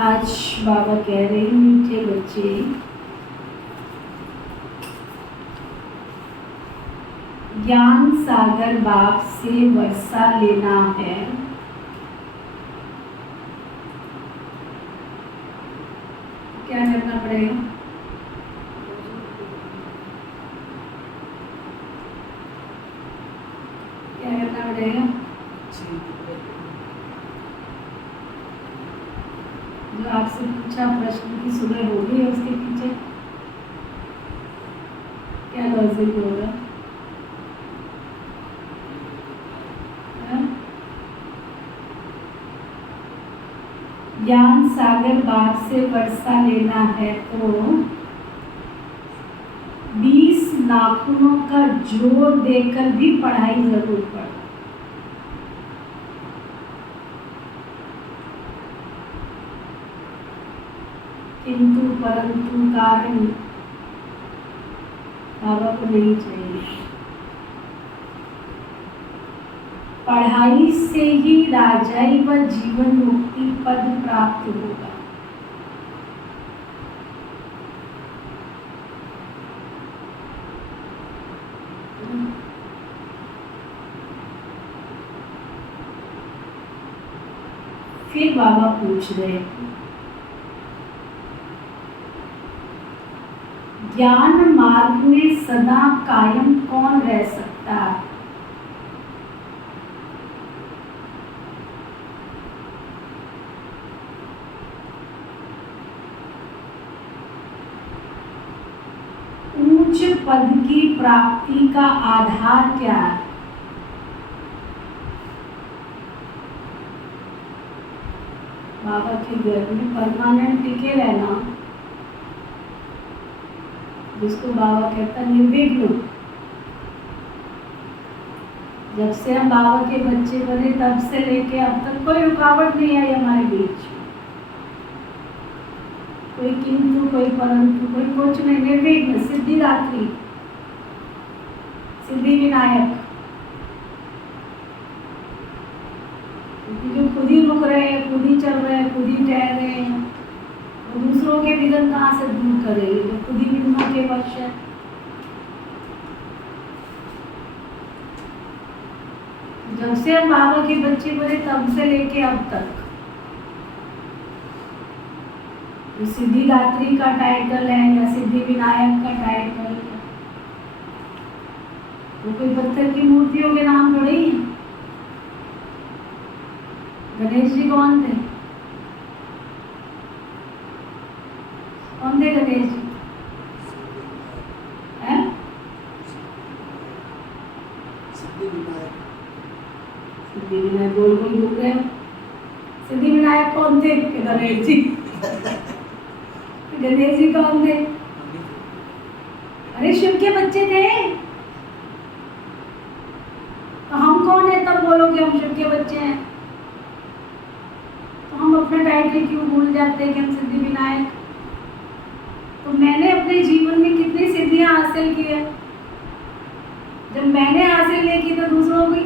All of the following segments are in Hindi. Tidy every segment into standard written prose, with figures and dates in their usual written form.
आज बाबा कह रहे हैं मीठे बच्चे, ज्ञान सागर बाप से वर्षा लेना है। क्या करना पड़ेगा? क्या करना पड़ेगा? जो आपसे पूछा प्रश्न की सुबह होगी, उसके पीछे क्या लॉजिक होगा? ज्ञान सागर बाप से वर्षा लेना है तो 20 नाखूनों का जोर देकर भी पढ़ाई जरूर पढ़ो। किंतु परंतु कारण बाबा को नहीं चाहिए। पढ़ाई से ही राजाई व जीवन मुक्ति पद प्राप्त होगा। फिर बाबा पूछ रहे, ज्ञान मार्ग में सदा कायम कौन रह सकता है? उच्च पद की प्राप्ति का आधार क्या है? बाबा के घर में परमानेंट टिके रहना, जिसको बाबा कहता है निर्विघ्न। जब से हम बाबा के बच्चे बने तब से लेके अब तक कोई रुकावट नहीं आई हमारे बीच। कोई किंतु, कोई परंतु, कोई कुछ नहीं, निर्विघ्न, सिद्धिदात्री, सिद्धि विनायक। जो खुद ही रुक रहे हैं, खुद ही चल रहे हैं, खुद ही ठहर रहे हैं, तो दूसरों के विघ्न कहाँ से दूर करेंगे? जो खुद ही विघ्नों के वश है। जब से हम बाबा के बच्चे बने तब से लेके अब तक सिद्धिदात्री का टाइटल है या सिद्धि विनायक का टाइटल है, वो कोई पत्थर की मूर्तियों के नाम थोड़े ही हैं। गणेश जी कौन थे? कौन थे गणेश जी? हैं? सिद्धि विनायक गोल गोल घूम रहे हो। सिद्धि विनायक कौन थे? गणेश जी। गणेश जी कौन थे? अरे शिव के बच्चे थे। तो हम कौन है तब बोलोगे हम शिव के बच्चे हैं? तो हम अपना टाइटल क्यों भूल जाते हैं कि हम सिद्धि विनायक? तो मैंने अपने जीवन में कितनी सिद्धियां हासिल की है। जब मैंने हासिल नहीं की तो दूसरों की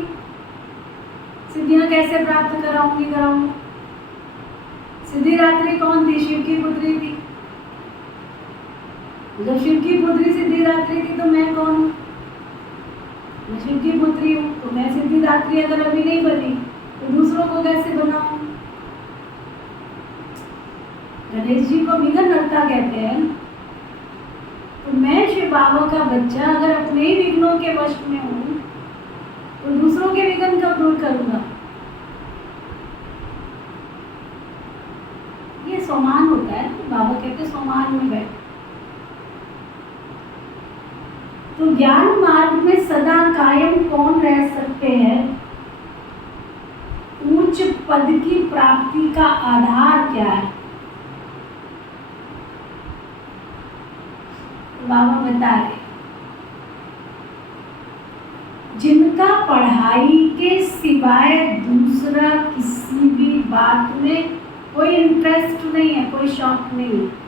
सिद्धियां कैसे प्राप्त कराऊंगी? सिद्धिदात्री कौन थी? शिव की पुत्री थी। जब शिव की पुत्री सिद्धिदात्री थी तो मैं कौन हूँ? मैं शिव की पुत्री हूँ, तो मैं सिद्धिदात्री अगर अभी नहीं बनी तो दूसरों को कैसे बनाऊं? गणेश जी को विघ्नहर्ता कहते हैं। तो मैं शिव बाबा का बच्चा अगर अपने ही विघ्नों के वश में हूँ तो दूसरों के विघ्न कब दूर करूंगा? ये सोमान होता है। बाबा कहते सोमान में बैठ। तो ज्ञान मार्ग में सदा कायम कौन रह सकते हैं? उच्च पद की प्राप्ति का आधार क्या है? बाबा बता रहे, जिनका पढ़ाई के सिवाय दूसरा किसी भी बात में कोई इंटरेस्ट नहीं है, कोई शौक नहीं है,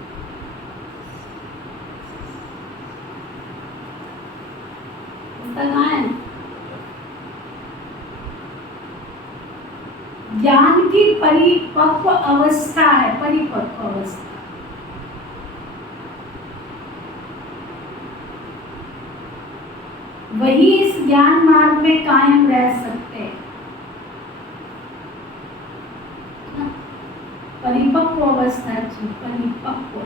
ज्ञान की परिपक्व अवस्था है, परिपक्व अवस्था। वही इस ज्ञान मार्ग में कायम रह सकते हैं। परिपक्व अवस्था जी, परिपक्व।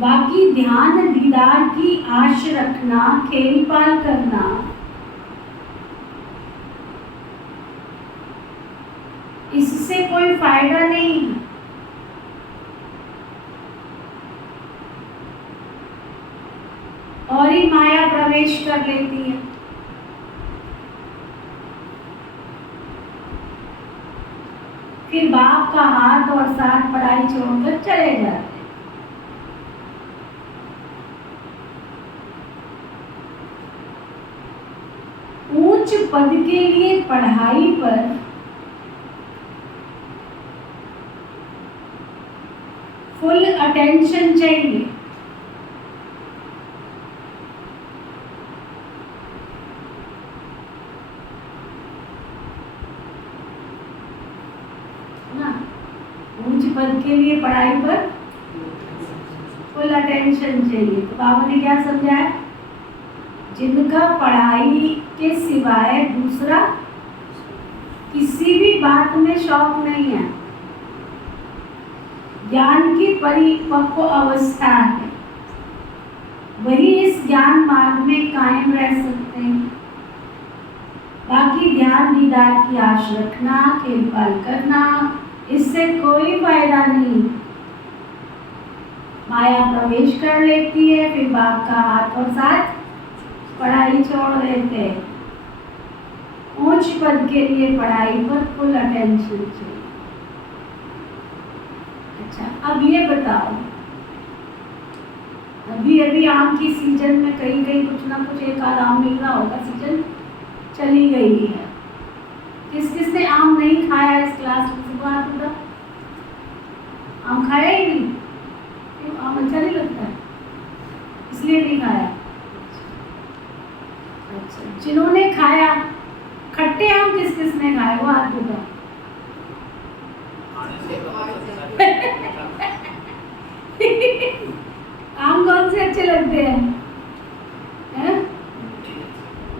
बाकी ध्यान दीदार की आश रखना, खेल पाल करना, इससे कोई फायदा नहीं है। और ही माया प्रवेश कर लेती है। फिर बाप का हाथ और साथ पढ़ाई छोड़कर चले जाते हैं। उच्च पद के लिए पढ़ाई पर फुल अटेंशन चाहिए। उच्च पद के लिए पढ़ाई पर फुल अटेंशन चाहिए। तो बाबा ने क्या समझाया? जिनका पढ़ाई के सिवाय दूसरा किसी भी बात में शौक नहीं है, ज्ञान की परिपक्व अवस्था है, वही इस ज्ञान मार्ग में कायम रह सकते हैं। बाकी ध्यान दीदार की आश रखना, खेल पाल करना, इससे कोई फायदा नहीं। माया प्रवेश कर लेती है, फिर बाप का हाथ और साथ पढ़ाई छोड़ देते हैं। उच्च पद के लिए पढ़ाई पर फुल अटेंशन चाहिए। अच्छा, अब ये बताओ, अभी आम की सीजन में कहीं कहीं कुछ ना कुछ एक आध आम मिल रहा होगा, सीजन चली गई है। किस किस ने आम नहीं खाया इस क्लास में? सुबह हाथ उठा। आम खाया ही नहीं? क्यों? आम अच्छा नहीं लगता है इसलिए नहीं खाया? अच्छा, जिन्होंने खाया खट्टे आम किस किस ने खाए? वो हाथ उठा। आम कौन से अच्छे लगते हैं?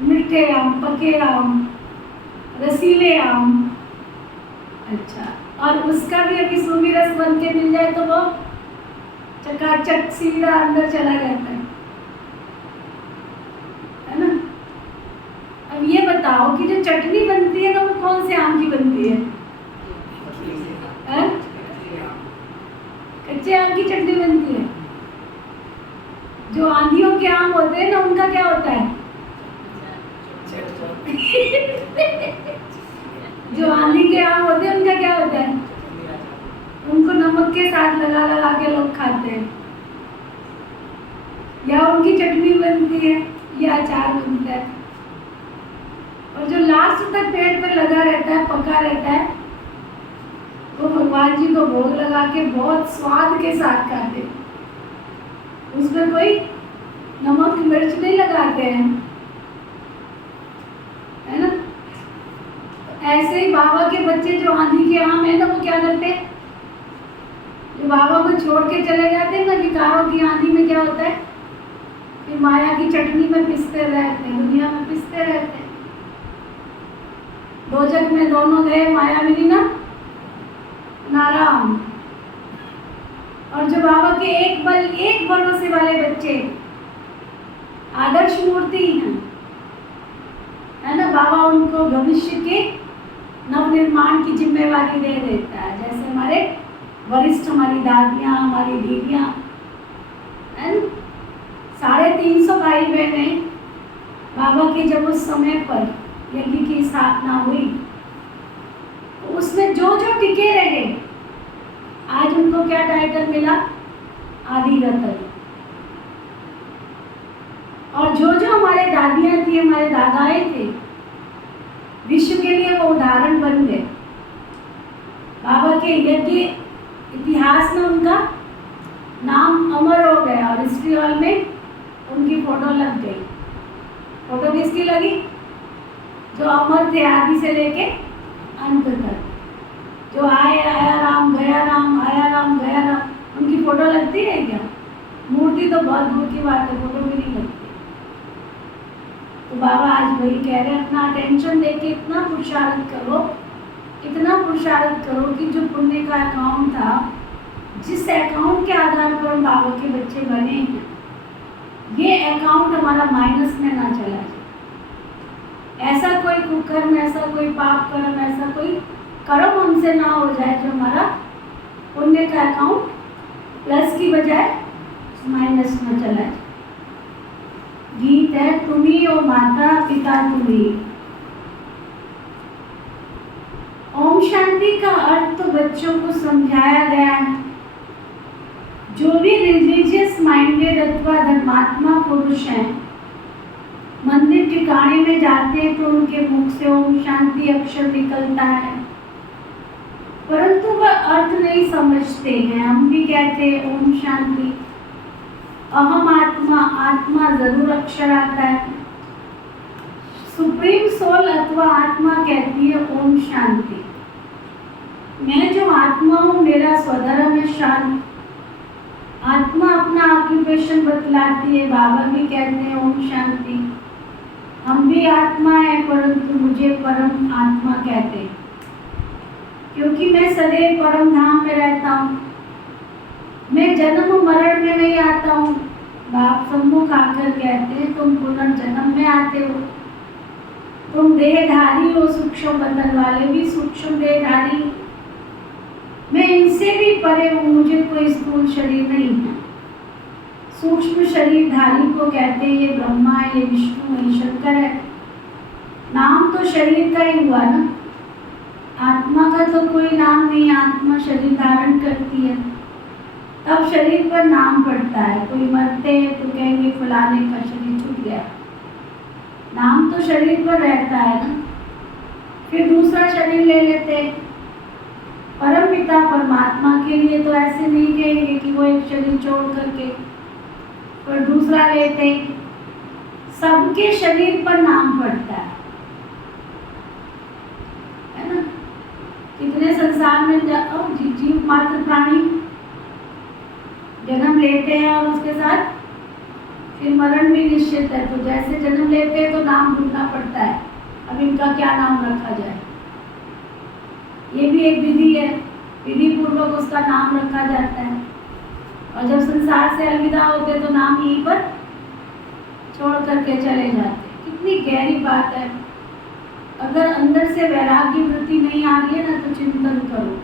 मीठे आम, पके आम, रसीले आम। अच्छा, और उसका भी अभी सूमी रस बन के मिल जाए तो वो चकाचक सीधा अंदर चला जाता है ना? अब ये बताओ कि जो चटनी बनती है ना, वो कौन से आम की बनती है? कच्चे आम की चटनी बनती है। जो आंधियों के आम होते हैं ना, उनका क्या होता है? जो आंधी के आम होते हैं उनका क्या होता है? उनको नमक के साथ लगा लगा के लोग खाते हैं, या उनकी चटनी बनती है या अचार बनता है। और जो लास्ट तक पेड़ पे लगा रहता है, पका रहता है, वो भगवान जी को भोग लगा के बहुत स्वाद के साथ खाते। उसमें कोई नमक मिर्च नहीं लगाते हैं, है ना? ऐसे ही बाबा के बच्चे जो आंधी के आम है ना, वो क्या करते हैं? जो बाबा को छोड़ के चले जाते हैं ना, विकारों की आंधी में क्या होता है? फिर माया की चटनी में पिसते रहते हैं, दुनिया में पिसते रहते हैं। दोजक में दोनों गए, माया मिली ना नाराम। और जो बाबा के एक भरोसे वाले बच्चे आदर्श मूर्ति हैं, है ना? बाबा उनको भविष्य के नवनिर्माण की जिम्मेवारी दे देता है। जैसे हमारे वरिष्ठ, हमारी दादियाँ, हमारी दीदियाँ, है ना? 350 भाई बहने बाबा के जब उस समय पर यज्ञ की स्थापना हुई, तो उसमें जो जो टिके रहे, आज उनको क्या टाइटल मिला? आदि रत्न। और जो जो हमारे दादियाँ थी, हमारे दादाएं थे, विश्व के लिए वो उदाहरण बन गए। बाबा के यज्ञ इतिहास में उनका नाम अमर हो गया और हिस्ट्री हॉल में उनकी फोटो लग गई, फोटो किसकी लगी? जो अमर थे आदि से लेके अंत तक, जो आया राम गया राम, आया राम गया राम, उनकी फोटो लगती है क्या? मूर्ति तो बहुत दूर की बात है, फोटो भी नहीं लगती। तो बाबा आज वही कह रहे हैं, अपना अटेंशन देके इतना पुरुषार्थ करो, इतना पुरुषार्थ करो कि जो पुण्य का अकाउंट था, जिस अकाउंट के आधार पर हम बाबा के बच्चे बने हैं, ये अकाउंट हमारा माइनस में ना चला जाए। ऐसा कोई कुकर्म, ऐसा कोई पाप कर्म, ऐसा कोई कर्म हमसे ना हो जाए जो हमारा पुण्य का अकाउंट प्लस की बजाय माइनस में चला जाए। गीत है, तुम्ही ओ माता पिता तुम्ही। ओम शांति का अर्थ तो बच्चों को समझाया गया है। जो भी रिलीजियस माइंडेड अथवा धर्मात्मा पुरुष हैं, मंदिर ठिकाने में जाते हैं तो उनके मुख से ओम शांति अक्षर निकलता है, परंतु वह अर्थ नहीं समझते हैं। हम भी कहते हैं ओम शांति, अहम आत्मा, आत्मा जरूर अक्षर आता है। सुप्रीम सोल अथवा आत्मा कहती है ओम शांति। मैं जो आत्मा हूँ, मेरा स्वधर्म है शांत। आत्मा अपना ऑक्यूपेशन बतलाती है, बाबा भी कहते हैं ओम शांति। हम भी आत्मा है, परंतु मुझे परम आत्मा कहते हैं, क्योंकि मैं सदैव परम धाम में रहता हूँ। मैं जन्म मरण में नहीं आता हूँ। बाप सम्मुख आकर कहते हैं तुम पुनर्जन्म में आते हो, तुम देहधारी हो, सूक्ष्म बंधन वाले भी सूक्ष्म देहधारी। मैं इनसे भी परे हूँ, मुझे कोई स्थूल शरीर नहीं है। सूक्ष्म शरीरधारी को कहते हैं ये ब्रह्मा है, ये विष्णु है, ये शंकर है। नाम तो शरीर का ही हुआ ना, आत्मा का तो कोई नाम नहीं। आत्मा शरीर धारण करती है, तब शरीर पर नाम पड़ता है। कोई मरते हैं तो कहेंगे फलाने का शरीर छूट गया, नाम तो शरीर पर रहता है ना। फिर दूसरा शरीर ले लेते हैं। परम पिता परमात्मा के लिए तो ऐसे नहीं कहेंगे कि वो एक शरीर छोड़ करके पर दूसरा लेते। सबके शरीर पर नाम पड़ता है ना। कितने संसार में जीव मात्र प्राणी जन्म लेते हैं और उसके साथ फिर मरण भी निश्चित है। तो जैसे जन्म लेते हैं तो नाम ढूंढना पड़ता है, अब इनका क्या नाम रखा जाए। ये भी एक विधि है, विधि पूर्वक उसका नाम रखा जाता है। और जब संसार से अलविदा होते तो नाम यहीं पर छोड़ करके चले जाते। कितनी गहरी बात है। अगर अंदर से वैराग्य वृत्ति नहीं आ रही है ना, तो चिंतन करो,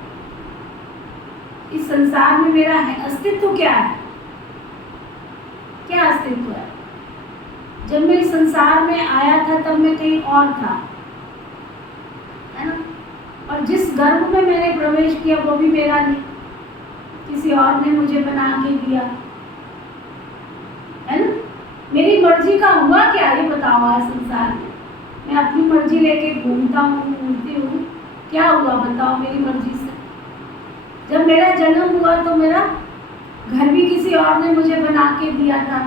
इस संसार में मेरा अस्तित्व क्या है? क्या अस्तित्व है? जब मैं इस संसार में आया था तब मैं कहीं और था, है ना। और जिस गर्भ में मैंने प्रवेश किया वो भी मेरा नहीं, किसी और ने मुझे बना के दिया, है ना। मेरी मर्जी का हुआ क्या, ये बताओ। आज संसार में मैं अपनी मर्जी लेके घूमता हूँ, घूमती हूँ, क्या हुआ बताओ मेरी मर्जी से? जब मेरा जन्म हुआ तो मेरा घर भी किसी और ने मुझे बना के दिया था।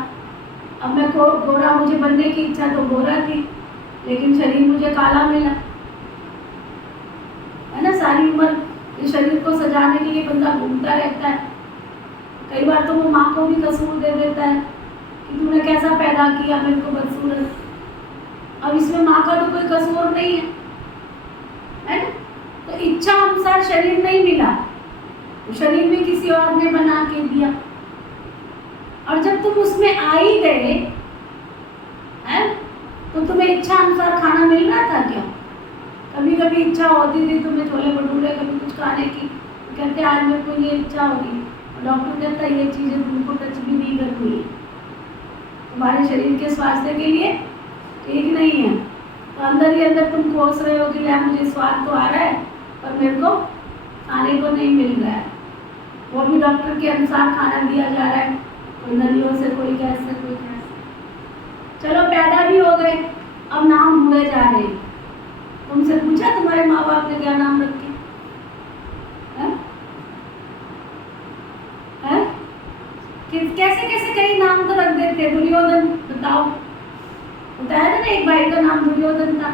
अब मैं गोरा, मुझे बनने की इच्छा तो गोरा थी, लेकिन शरीर मुझे काला मिला, है ना। सारी उम्र इस शरीर को सजाने के लिए बंदा घूमता रहता है। कई बार तो वो माँ को भी कसूर दे देता है कि तूने कैसा पैदा किया मेरे को बदसूरत। अब इसमें माँ का तो कोई कसूर नहीं है ना। तो इच्छा अनुसार शरीर नहीं मिला, तो शरीर भी किसी और ने बना के दिया। और जब तुम उसमें आ ही गए हैं, तो तुम्हें इच्छा अनुसार खाना मिल रहा था क्या? कभी कभी इच्छा होती थी तुम्हें छोले भटूरे, कभी कुछ खाने की, तो कहते आज मेरे को ये इच्छा होगी, और डॉक्टर कहता है ये चीज़ें तुमको टच भी नहीं करनी है, तुम्हारे शरीर के स्वास्थ्य के लिए ठीक नहीं है। तो अंदर ही अंदर तुम कोस रहे हो कि यार मुझे स्वाद तो आ रहा है पर मेरे को खाने को नहीं मिल रहा है। वो भी डॉक्टर के अनुसार खाना दिया जा रहा है, कोई नदियों से, कोई कैसे, कोई कैसे। चलो पैदा भी हो गए, अब नाम ढूंढे जा रहे हैं। तुमसे पूछा तुम्हारे माँ बाप ने क्या नाम रखे? कैसे कैसे कई नाम तो रख देते। दुर्योधन बताओ, बताया था ना, एक भाई का नाम दुर्योधन था।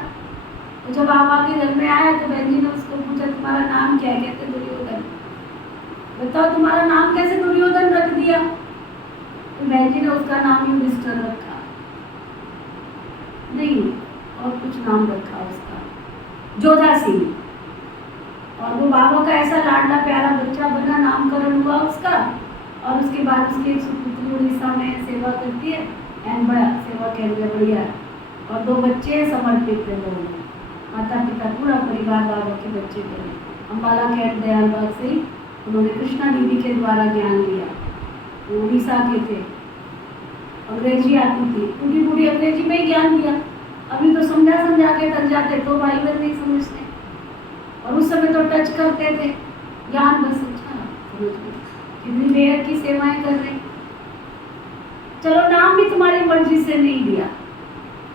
तो जब बाबा के घर में आया तो बहन जी ने उसको पूछा तुम्हारा नाम क्या है? कहते दुर्योधन। बताओ तुम्हारा नाम कैसे दुर्योधन रख दिया? तो बहन जी ने उसका नाम युधिष्ठिर रखा, नहीं और कुछ नाम रखा उसका, जोधा सिंह। और वो बाबा का ऐसा लाडला प्यारा बच्चा बना, नामकरण हुआ उसका। और उसके बाद उसकी एक सुपुत्री उड़ीसा में सेवा करती है, एंड बड़ा सेवा केंद्र बढ़िया है। और 2 बच्चे समर्पित है लोगों को, माता पिता पूरा परिवार बाबा के बच्चे थे। अम्बाला कैंट दयालबाग से ही उन्होंने कृष्णा दीदी के द्वारा ज्ञान लिया। वो उड़ीसा के थे, अंग्रेजी आती थी, टूटी फूटी अंग्रेजी में ही ज्ञान दिया। अभी तो समझा समझा के थक जाते, तो भाई बहन नहीं समझते, और उस समय तो टच करते थे ज्ञान बस। अच्छा समझ गए, कितनी देर की सेवाएं कर रहे। चलो नाम भी तुम्हारी मर्जी से नहीं दिया,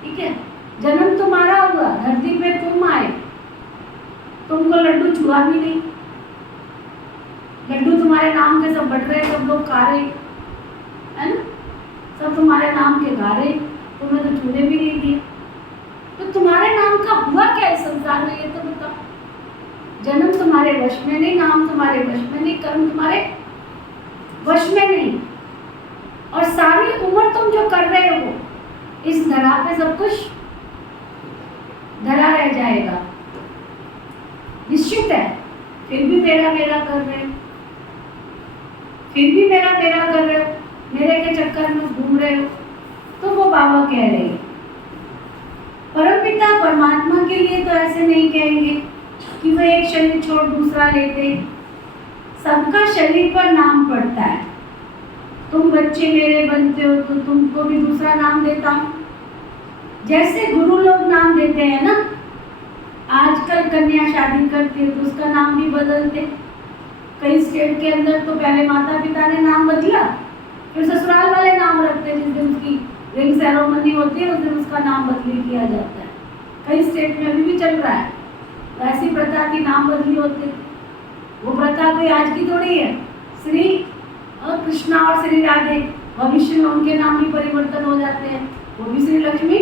ठीक है, जन्म तुम्हारा हुआ, धरती पे तुम आए, तुमको लड्डू छुआ भी नहीं। लड्डू तुम्हारे नाम के सब बट रहे, सब लोग खा रहे है ना, सब तुम्हारे नाम के खा रहे, तुम्हें तो छूने भी नहीं दिया। तो तुम्हारे नाम का हुआ क्या इस संसार में, ये तो बताओ। जन्म तुम्हारे वश में नहीं, नाम तुम्हारे वश में नहीं, कर्म तुम्हारे वश में नहीं, और सारी उम्र तुम जो कर रहे हो इस धरा पे सब कुछ धरा रह जाएगा, निश्चित है। फिर भी मेरा मेरा कर रहे हो, फिर भी मेरा मेरा कर रहे हो, मेरे के चक्कर में घूम रहे हो। तो वो बाबा कह रहे हैं, परमपिता परमात्मा के लिए तो ऐसे नहीं कहेंगे कि वो एक शरीर छोड़ दूसरा लेते, सबका शरीर पर नाम पड़ता है। तुम बच्चे मेरे बनते हो तो तुमको भी दूसरा नाम देता हूँ, जैसे गुरु लोग नाम देते हैं ना। आजकल कन्या शादी करती है तो उसका नाम भी बदलते, कई स्टेट के अंदर तो पहले माता पिता ने नाम बदला, फिर ससुराल वाले नाम रखते, जिस दिन उसकी रिंग सेरेमनी होती है उस दिन उसका नाम बदली किया जाता है। कई स्टेट में अभी भी चल रहा है, तो ऐसी प्रथा की नाम बदली होते थे। वो प्रथा कोई आज की थोड़ी है। श्री कृष्णा और श्री राधे भविष्य में उनके नाम भी परिवर्तन हो जाते हैं, वो भी श्री लक्ष्मी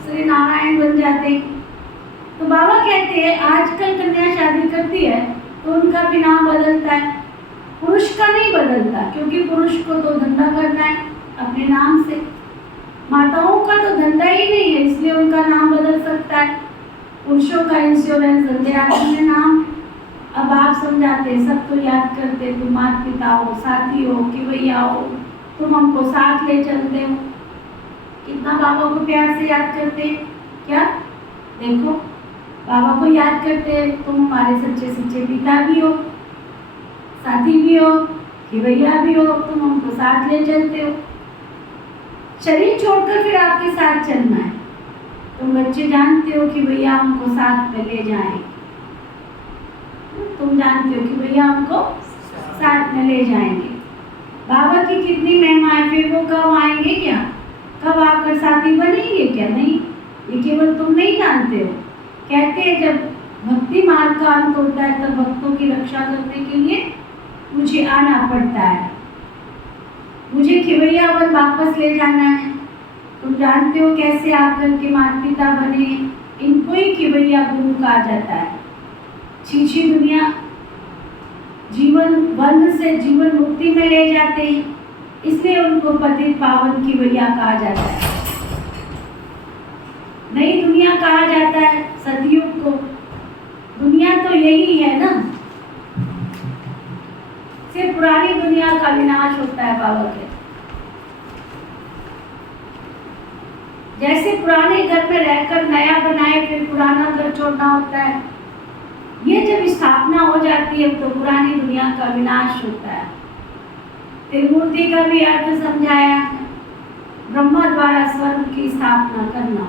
श्री नारायण बन जाते हैं। तो बाबा कहते हैं आजकल कन्या शादी करती है तो उनका भी नाम बदलता है, पुरुष का नहीं बदलता, क्योंकि पुरुष को तो धंधा करना है अपने नाम से। माताओं का तो धंधा ही नहीं है, इसलिए उनका नाम बदल सकता है। पुरुषों का इंश्योरेंस धंधे आदमी नाम। अब आप समझाते, सब तो याद करते, तुम माता पिता हो, साथी हो, कि भैया हो, तुम हमको साथ ले चलते हो, कितना बाबा को प्यार से याद करते। क्या देखो, बाबा को याद करते, तुम हमारे सच्चे सच्चे पिता भी हो, साथी भी हो, कि भैया भी हो, तुम हमको साथ ले चलते हो। शरीर छोड़कर फिर आपके साथ चलना है। तुम बच्चे जानते हो कि भैया हमको साथ में ले जाएं, तुम जानते हो कि भैया हमको साथ में ले जाएंगे। बाबा की कितनी महिमा है, फिर वो कब आएंगे, क्या कब आकर साथी बनेंगे, क्या नहीं, ये केवल तुम नहीं जानते हो। कहते हैं जब भक्ति मार्ग का अंत होता है तब भक्तों की रक्षा करने के लिए मुझे आना पड़ता है, मुझे खिवैया बन वापस ले जाना है। तुम जानते हो कैसे आकर के माता पिता बने, इनको ही खिवैया गुरु कहा जाता है। छीछी दुनिया जीवन बंध से जीवन मुक्ति में ले जाते हैं, इसलिए उनको पतित पावन खिवैया कहा जाता है। नई दुनिया कहा जाता है सतयुग को। दुनिया तो यही है ना, सिर्फ पुरानी दुनिया का विनाश होता है बाबा के। जैसे पुराने घर में रहकर नया बनाए फिर पुराना घर छोड़ना होता है, ये जब स्थापना हो जाती है तो पुरानी दुनिया का विनाश होता है। त्रिमूर्ति का भी अर्थ समझाया है, ब्रह्मा द्वारा स्वर्ग की स्थापना करना।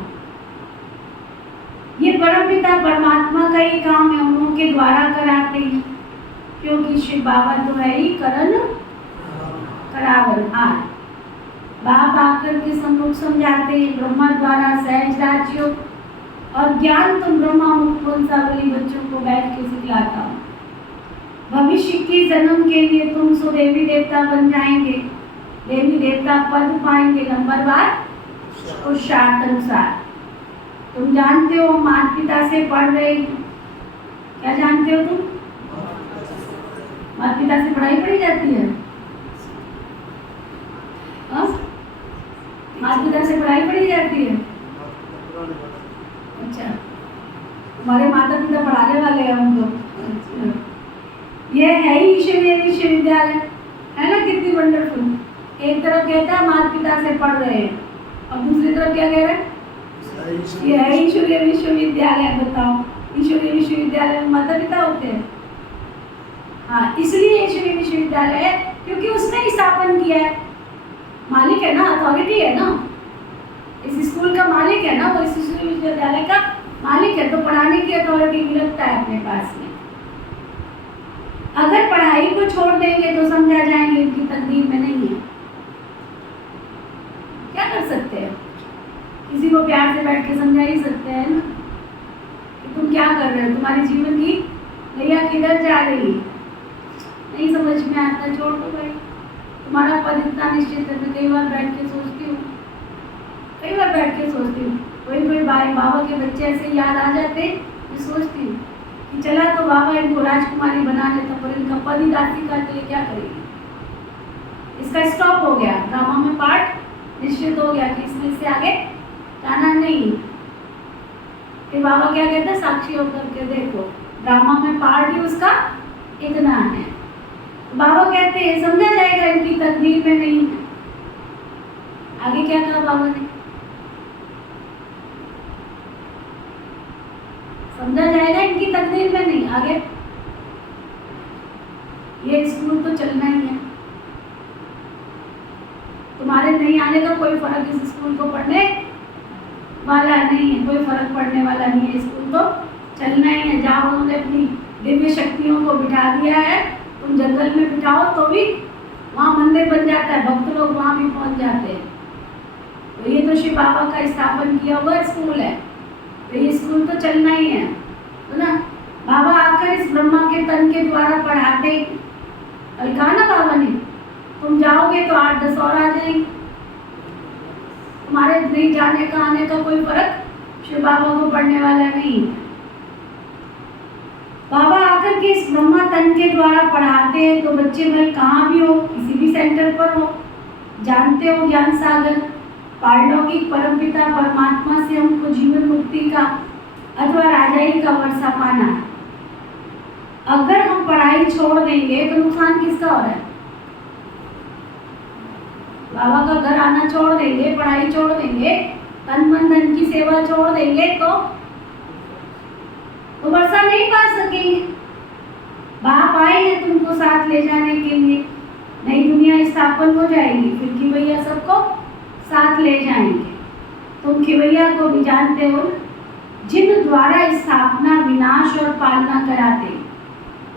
ये परमपिता परमात्मा का ही काम है, उन्होंने द्वारा कराते हैं, क्योंकि शिव बाबा तो है ही करण करावनहार। बाप आकर के सम्मुख समझाते हैं, ब्रह्मा द्वारा सहज राजयोग और ज्ञान तुम ब्रह्मा मुख वंशावली बच्चों को बैठ के सिखलाता हूँ। भविष्य के जन्म के लिए तुम सो देवी देवता बन जाएंगे, देवी देवता पद पाएंगे, नंबर बार पुरुषार्थानुसार। तुम जानते हो माता पिता से पढ़ रहे हो, क्या जानते हो तुम? माता पिता से पढ़ाई पढ़ी जाती है? माता पिता से पढ़ाई पढ़ी जाती है? अच्छा, हमारे माता पिता पढ़ाने वाले हैं हम लोग। अच्छा। ये है ही ईश्वरीय विश्वविद्यालय, है ना? कितनी वंडरफुल। एक तरफ कहता है माता पिता से पढ़ रहे हैं और दूसरी तरफ क्या कह रहे हैं? ये है ईश्वरीय विश्वविद्यालय। बताओ, ईश्वरीय विश्वविद्यालय में माता पिता होते हैं? हाँ, इसलिए ईश्वरीय विश्वविद्यालय है क्योंकि उसने ही स्थापन किया है। मालिक है ना, अथॉरिटी है ना, इस स्कूल का मालिक है ना, वो इस ईश्वरीय विश्वविद्यालय का मालिक है, तो पढ़ाने की अथॉरिटी भी रखता है अपने पास में। अगर पढ़ाई को छोड़ देंगे तो समझा जाएंगे इनकी तकदीर में नहीं है। क्या कर सकते हैं? किसी को प्यार से बैठ के समझा ही सकते हैं ना कि तुम क्या कर रहे हो, तुम्हारे जीवन की नैया किधर जा रही है, नहीं समझ में आता, छोड़ दो भाई। तुम्हारा पद इतना निश्चित है। मैं कई बार बैठ के सोचती हूँ, कोई भाई बाबा के बच्चे ऐसे याद आ जाते, मैं सोचती हूँ कि चला तो बाबा इनको राजकुमारी बना लेता, पर इनका पद ही दासी का, तो ये क्या करेगी? इसका स्टॉप हो गया, ड्रामा में पार्ट निश्चित हो गया कि इसमें इससे आगे जाना नहीं। फिर बाबा क्या कहते हैं? साक्षी होकर के देखो, ड्रामा में पार्ट ही उसका इतना है। बाबा कहते हैं समझा जाएगा इनकी तकदीर में नहीं है। आगे क्या कहा बाबा ने? समझा जाएगा इनकी तकदीर में नहीं। आगे ये स्कूल तो चलना ही है, तुम्हारे नहीं आने का कोई फर्क इस स्कूल को पढ़ने वाला नहीं है, कोई फर्क पड़ने वाला नहीं है। स्कूल तो चलना ही है। जहाँ उन्होंने अपनी दिव्य शक्तियों को बिठा दिया है, तुम जंगल में बिठाओ तो भी वहाँ मंदिर बन जाता है, भक्त लोग वहाँ भी पहुँच जाते हैं। तो ये तो शिव बाबा का स्थापन किया हुआ स्कूल है, तो ये स्कूल तो चलना ही है, तो ना। बाबा आकर इस ब्रह्मा के तन के द्वारा पढ़ाते, कल कहा ना बाबा ने, तुम जाओगे तो 8-10 और आ जाएंगे। तुम्हारे नहीं जाने का आने का कोई फर्क शिव बाबा को पड़ने वाला नहीं। बाबा आकर के इस ब्रह्मा तन के द्वारा पढ़ाते हैं, तो बच्चे भाई कहाँ भी हो, किसी भी सेंटर पर हो, जानते हो ज्ञान सागर पारलौकिक परमपिता परमात्मा से हमको जीवन मुक्ति का अथवा राजाई का वर्षा पाना है। अगर हम पढ़ाई छोड़ देंगे तो नुकसान किसका हो रहा है? बाबा का घर आना छोड़ देंगे, पढ़ाई छोड़ देंगे, तन मन धन की सेवा छोड़ देंगे तो वर्षा नहीं पा सकेंगे। बाप आए हैं तुमको साथ ले जाने के लिए, नई दुनिया स्थापन हो जाएगी, फिर की भैया सबको साथ ले जाएंगे। तुम खिवैया को भी जानते हो, जिन द्वारा स्थापना विनाश और पालना कराते,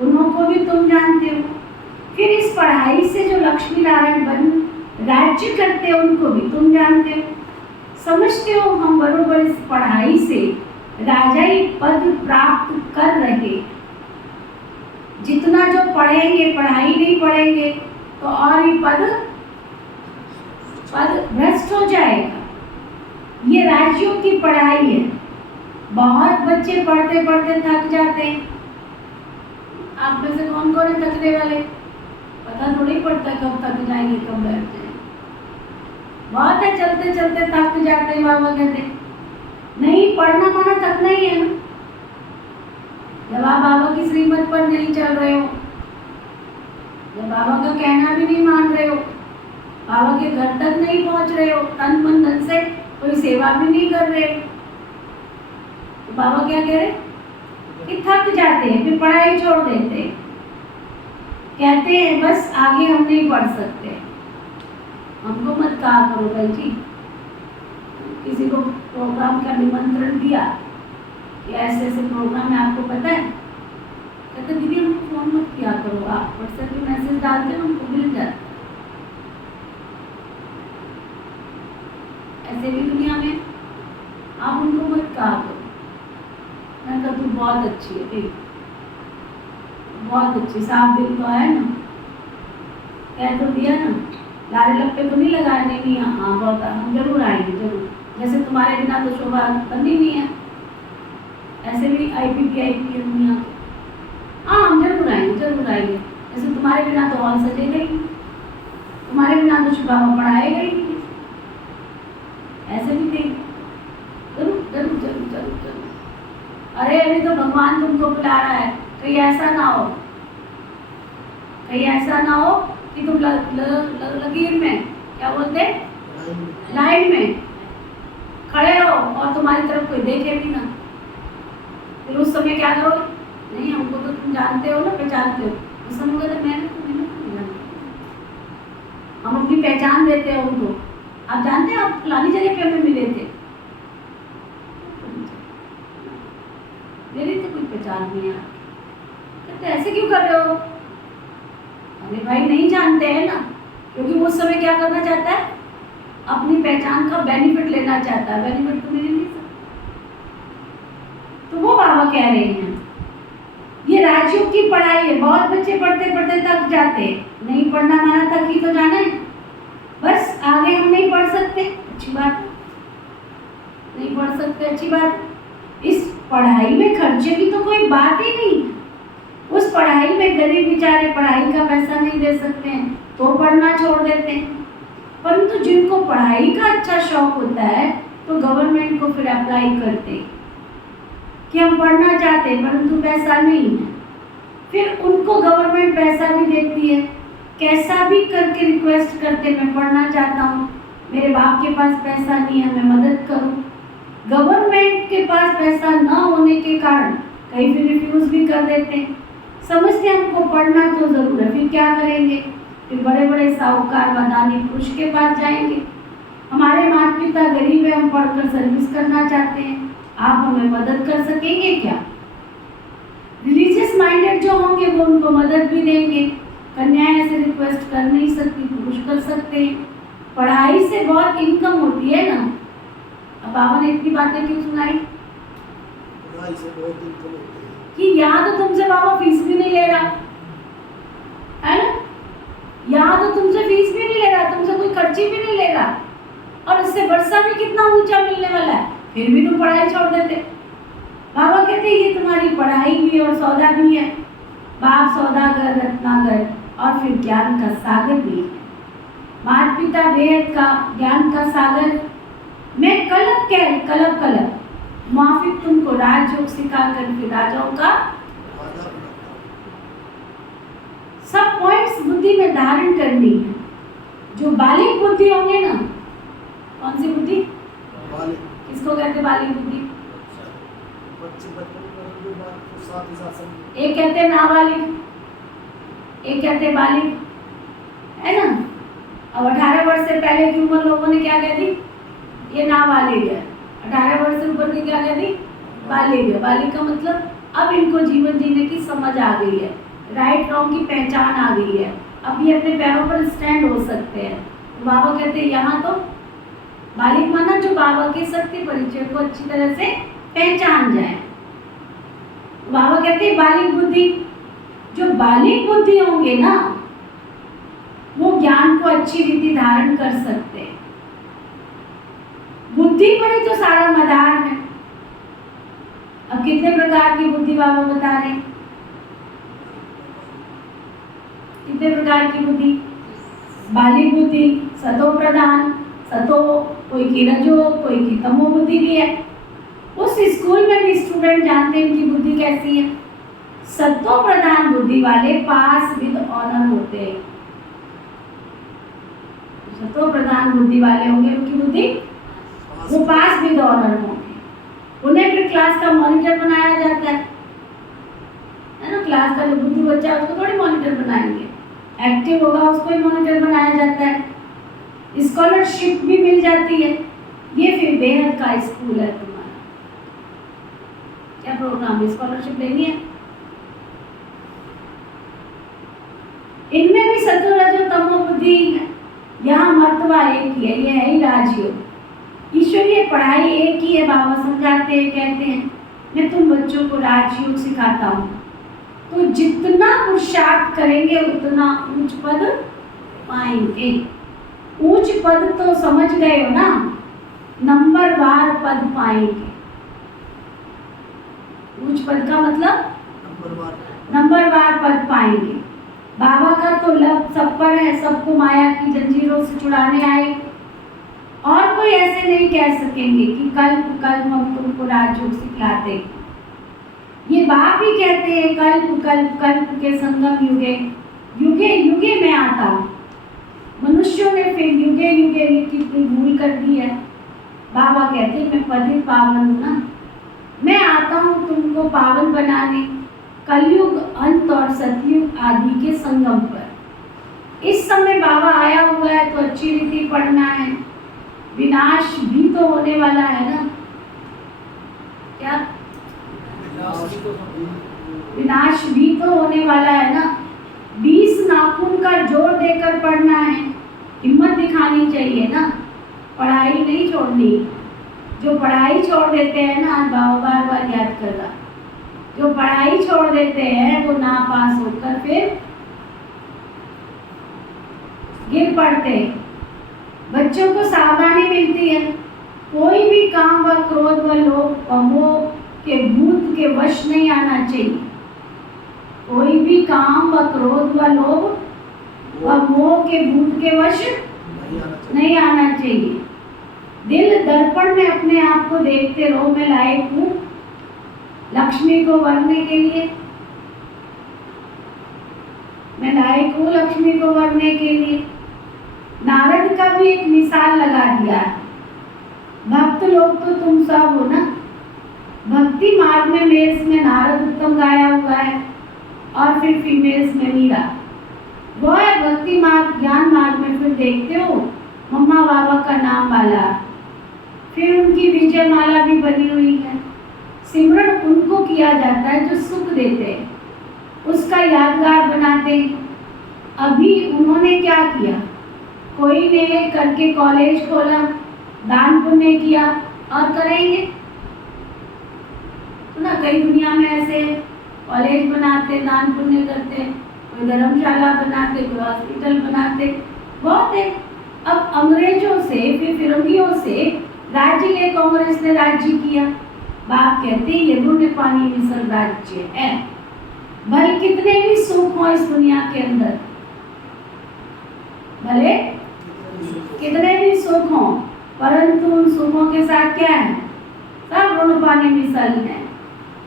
उन्हों को भी तुम जानते हो। फिर इस पढ़ाई से जो लक्ष्मी नारायण बन राज्य करते हो, उनको भी तुम जानते हो। समझते हो हम बरोबर इस पढ़ाई से राजाई पद प्राप्त कर रहे। जितना जो पढ़ेंगे, पढ़ाई नहीं पढ़ेंगे तो और ही पद भ्रष्ट हो जाएगा। ये राज्यों की पढ़ाई है। बहुत बच्चे पढ़ते पढ़ते थक जाते हैं। आप में से कौन कौन है थकने वाले? पता थोड़ी पड़ता कब थक जाएंगे, कब बैठ जाएंगे। बहुत है, चलते चलते थक जाते हैं। बाबा कहते नहीं, पढ़ना माना थकना ही है ना। जब आप बाबा की श्रीमत पर नहीं चल रहे हो, जब बाबा का कहना भी नहीं मान रहे हो, बाबा के घर तक नहीं पहुंच रहे हो, तन मन धन से कोई सेवा भी नहीं कर रहे हो, तो बाबा क्या कह रहे कि थक जाते हैं, फिर पढ़ाई छोड़ देते हैं। कहते हैं बस आगे हम नहीं पढ़ सकते। हमको मत कहा करो भाई जी। किसी को प्रोग्राम का निमंत्रण दिया कि ऐसे ऐसे प्रोग्राम है, आपको पता है? कहते दीदी हमको फोन मत किया करो, आप व्हाट्सएप पे मैसेज डालते हैं, हमको मिल जाता। ऐसे भी दुनिया में आप उनको मत कहा करो। मैं कहा तू बहुत अच्छी है, देख बहुत अच्छी, साफ दिल तो है ना, कह तो दिया ना, लारे लप्पे तो नहीं लगाए। नहीं हाँ बहुत, हम जरूर आएंगे, जरूर जैसे तुम्हारे बिना तो शोभा बननी नहीं है, ऐसे भी IPP की दुनिया। हाँ हम जरूर आएंगे। जैसे तुम्हारे बिना तो हॉल सजेगा ही, तुम्हारे बिना तो शुभा पढ़ाएगा ही नहीं, ऐसे भी देंगे। जरूर। अरे अभी तो भगवान तुमको बुला रहा है, कहीं ऐसा ना हो कि तुम लकीर में, क्या बोलते, लाइन में खड़े रहो और तुम्हारी तरफ कोई देखे भी ना। फिर उस समय क्या करो, नहीं हमको तो तुम जानते हो ना, पहचानते हो। उस समय कहते मैंने तो नहीं जानती। हम अपनी पहचान देते हैं उनको, आप जानते हैं आप फलानी जगह पे हमें मिले थे, मेरी तो कोई पहचान नहीं है। कहते ऐसे क्यों कर रहे हो? अरे भाई नहीं जानते हैं ना, क्योंकि उस समय क्या करना चाहता है, अपनी पहचान का बेनिफिट लेना चाहता है। बेनिफिट तो मिल नहीं सकता। तो वो बाबा कह रहे हैं ये राजयोग की पढ़ाई है। बहुत बच्चे पढ़ते पढ़ते थक जाते हैं, नहीं पढ़ना माना तक ही तो जाना है, बस आगे हम नहीं पढ़ सकते, अच्छी बात, नहीं पढ़ सकते, अच्छी बात। इस पढ़ाई में खर्चे की तो कोई बात ही नहीं। उस पढ़ाई में गरीब बेचारे पढ़ाई का पैसा नहीं दे सकते हैं तो पढ़ना छोड़ देते हैं, परंतु जिनको पढ़ाई का अच्छा शौक होता है तो गवर्नमेंट को फिर अप्लाई करते कि हम पढ़ना चाहते हैं परंतु पैसा नहीं है, फिर उनको गवर्नमेंट पैसा भी देती है। कैसा भी करके रिक्वेस्ट करते मैं पढ़ना चाहता हूँ, मेरे बाप के पास पैसा नहीं है, मैं मदद करूँ। गवर्नमेंट के पास पैसा न होने के कारण कई फिर रिफ्यूज़ भी कर देते हैं, समझते हमको पढ़ना तो ज़रूर है, फिर क्या करेंगे, फिर बड़े बड़े साहूकार वदानी पुरुष के पास जाएंगे, हमारे माता पिता गरीब है, हम पढ़कर सर्विस करना चाहते हैं, आप हमें मदद कर सकेंगे क्या? रिलीजियस माइंडेड जो होंगे वो उनको मदद भी देंगे। कन्याएं ऐसे रिक्वेस्ट कर नहीं सकती, पुरुष कर सकते हैं। पढ़ाई से बहुत इनकम होती है ना। अब बाबा ने इतनी बातें क्यों सुनाई? पढ़ाई से बहुत इनकम होती है कि यहाँ तो तुमसे बाबा फीस भी नहीं ले रहा है ना, यहाँ तो तुमसे फीस भी नहीं ले रहा, तुमसे कोई खर्ची भी नहीं ले रहा, और इससे वर्षा भी कितना ऊंचा मिलने वाला है, फिर भी तुम पढ़ाई छोड़ देते। बाबा कहते ये तुम्हारी पढ़ाई भी और सौदा भी है, बाप सौदागर रत्नागर और फिर ज्ञान का सागर भी है। माता पिता बेहद का ज्ञान का सागर, मैं कलब माफिक तुमको राजयोग सिखा कर फिर राजाओं का सब पॉइंट्स बुद्धि में धारण करनी है। जो बालिक बुद्धि होंगे ना, कौन सी बुद्धि, किसको कहते बालिक बुद्धि? एक कहते हैं नाबालिग, एक कहते हैं बालिग, है ना। अब 18 वर्ष से पहले की उम्र लोगों ने क्या कह दी, ये नाबालिग है। 18 वर्ष से ऊपर की क्या कह दी, बालिग है। बालिग का मतलब अब इनको जीवन जीने की समझ आ गई है, राइट रॉन्ग की पहचान आ गई है, अब ये अपने पैरों पर स्टैंड हो सकते हैं। तो बाबा कहते हैं यहाँ तो बालिग माना जो बाबा के शक्ति परिचय को अच्छी तरह से पहचान जाए। बाबा कहते हैं बालिग बुद्धि, जो बालिग बुद्धि होंगे ना वो ज्ञान को अच्छी रीति धारण कर सकते हैं। बुद्धि पर ही तो सारा मदार है। अब कितने प्रकार की बुद्धि बाबा बता रहे हैं, कितने प्रकार की बुद्धि? बालिग बुद्धि, सतो प्रधान, सतो कोई की रजो कोई की तमो बुद्धि भी है। उस स्कूल में भी स्टूडेंट जानते हैं इनकी बुद्धि कैसी है। सतो प्रधान बुद्धि वाले पास विद ऑनर होते हैं। सतो प्रधान बुद्धि वाले होंगे, उनकी बुद्धि वो पास विद ऑनर होंगे। उन्हें फिर क्लास का मॉनिटर बनाया जाता है ना। क्लास का जो बुद्धि बच्चा है उसको थोड़ी मॉनिटर बनाएंगे, एक्टिव होगा उसको ही मॉनिटर बनाया जाता है। स्कॉलरशिप भी मिल जाती है। ये फिर बेहद का स्कूल है तुम्हारा। क्या प्रोग्राम है, स्कॉलरशिप लेनी है? इनमें भी सतो रजो तमो बुद्धि है। यहाँ मर्तबा एक ही है, ये है ही राजयोग। ईश्वरीय पढ़ाई एक ही है। बाबा समझाते हैं, कहते हैं मैं तुम बच्चों को राजयोग सिखाता हूँ, तो जितना पुरुषार्थ करेंगे उतना उच्च पद पाएंगे। ऊंच पद तो समझ गए हो ना, नंबरवार पद पाएंगे। उच्च पद का मतलब नंबरवार पद पाएंगे। बाबा का तो लव सब पर है, सबको माया की जंजीरों से छुड़ाने आए, और कोई ऐसे नहीं कह सकेंगे कि कल्प कल्प हम तुमको राजयोग सिखलाते। ये बाप ही कहते हैं कल्प कल्प कल्प के संगम युगे युगे युगे मैं आता हूँ। मनुष्यों ने फिर युगे युगे में कितनी भूल कर दी है। बाबा कहते हैं मैं पतित पावन हूँ ना, मैं आता हूँ तुमको पावन बनाने, कलयुग अंत और सतयुग आदि के संगम पर। इस समय बाबा आया हुआ है तो अच्छी रीति पढ़ना है। विनाश भी तो होने वाला है ना, क्या विनाश भी तो होने वाला है ना। 20 नाखून का जोर देकर पढ़ना है, हिम्मत दिखानी चाहिए ना, पढ़ाई नहीं छोड़नी। जो पढ़ाई छोड़ देते हैं ना, आज बाबा बार बार याद कर रहा, जो पढ़ाई छोड़ देते हैं वो ना पास होकर फिर गिर पड़ते हैं। बच्चों को सावधानी मिलती है, कोई भी काम व क्रोध व लोभ व मोह के भूत के वश नहीं आना चाहिए। कोई भी काम व क्रोध व लोभ व मोह के भूत के वश नहीं आना चाहिए। दिल दर्पण में अपने आप को देखते रहो, मैं लायक हूँ लक्ष्मी को वरने के लिए, मैं लायक हूँ लक्ष्मी को वरने के लिए। नारद का भी एक मिसाल लगा दिया, भक्त लोग तो तुम सब हो ना। भक्ति मार्ग में मेल्स में नारद उत्तम गाया हुआ है, और फिर फीमेल्स में मीरा। वो है भक्ति मार्ग, ज्ञान मार्ग में फिर देखते हो मम्मा बाबा का नाम वाला, फिर उनकी विजय माला भी बनी हुई है। सिमरन उनको किया जाता है जो सुख देते हैं, उसका यादगार बनाते हैं। अभी उन्होंने क्या किया, कोई ने करके कॉलेज खोला, दान पुण्य किया, और करेंगे तो ना। कई दुनिया में ऐसे कॉलेज बनाते, दान पुण्य करते, कोई धर्मशाला बनाते, कोई हॉस्पिटल बनाते, बहुत है। अब अंग्रेजों से फिर फिरंगियों से राज्य ले कांग्रेस ने राज्य किया। बाप कहते हैं ये रूढ़ पानी मिसल राज्य है। भले कितने भी सुख हो इस दुनिया के अंदर, भले कितने भी सुख हो, परंतु उन सुखों के साथ क्या है, सब ऋण पानी मिसल है।